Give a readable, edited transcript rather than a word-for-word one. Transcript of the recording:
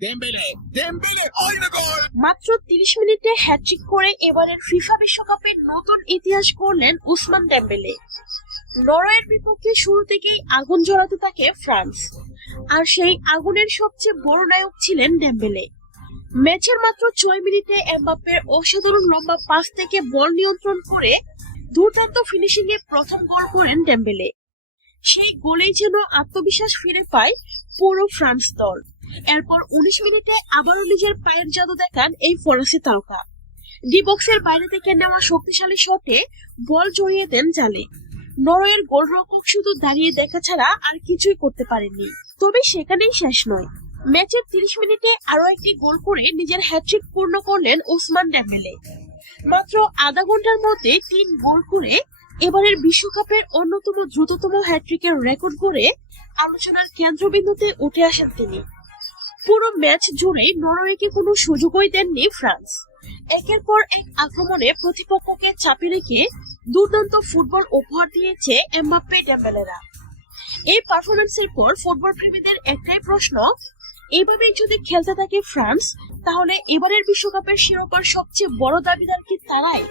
Dembele, Dembele, oyna gol! মাত্র 30 মিনিটে hat trick করে এবারের ফিফা বিশ্বকাপের নতুন ইতিহাস গড়লেন উসমান ডেম্বেলে। নরওয়ের বিপক্ষে শুরু থেকেই আগুন জ্বালাতে থাকে ফ্রান্স, আর সেই আগুনের সবচেয়ে বড় নায়ক ছিলেন ডেম্বেলে। ম্যাচের মাত্র 6 মিনিটে এমবাপ্পের অসাধারণ লম্বা পাস থেকে বল নিয়ন্ত্রণ করে দুর্দান্ত ফিনিশিং এ প্রথম গোল করেন ডেম্বেলে। সেই গোলেই যেন আত্মবিশ্বাস ফিরে পায় পুরো ফ্রান্স দল। এরপর 19 মিনিটে আবারও নিজের পায়ের জাদু দেখান এই ফরাসি তারকা। ডি বক্সের বাইরে থেকে নেওয়া শক্তিশালী শটে বল জড়িয়ে দেন জালে। নরওয়ের গোলরক্ষক শুধু দাঁড়িয়ে দেখা ছাড়া আর কিছুই করতে পারেননি। তবে সেখানেই শেষ নয়, ম্যাচের 30 মিনিটে আরো একটি গোল করে নিজের হ্যাট্রিক পূর্ণ করলেন ওসমান ডেম্বেলে। মাত্র আধা ঘন্টার মধ্যে 3 গোল করে এবারের বিশ্বকাপের অন্যতম দ্রুততম হ্যাট্রিকের রেকর্ড করে আলোচনার কেন্দ্রবিন্দুতে উঠে আসেন তিনি। পুরো ম্যাচ জুড়েই নরওয়েকে কোনো সুযোগই দেননি ফ্রান্স। একের পর এক আক্রমণে প্রতিপক্ষকে চাপে রেখে দুর্দান্ত ফুটবল উপহার দিয়েছে এমবাপ্পে ডেম্বেলেরা। এই পারফরম্যান্সের পর ফুটবল প্রেমীদের একটাই প্রশ্ন, এইভাবেই যদি খেলতে থাকে ফ্রান্স, তাহলে এবারের বিশ্বকাপের শিরোপার সবচেয়ে বড় দাবিদার কি তারাই?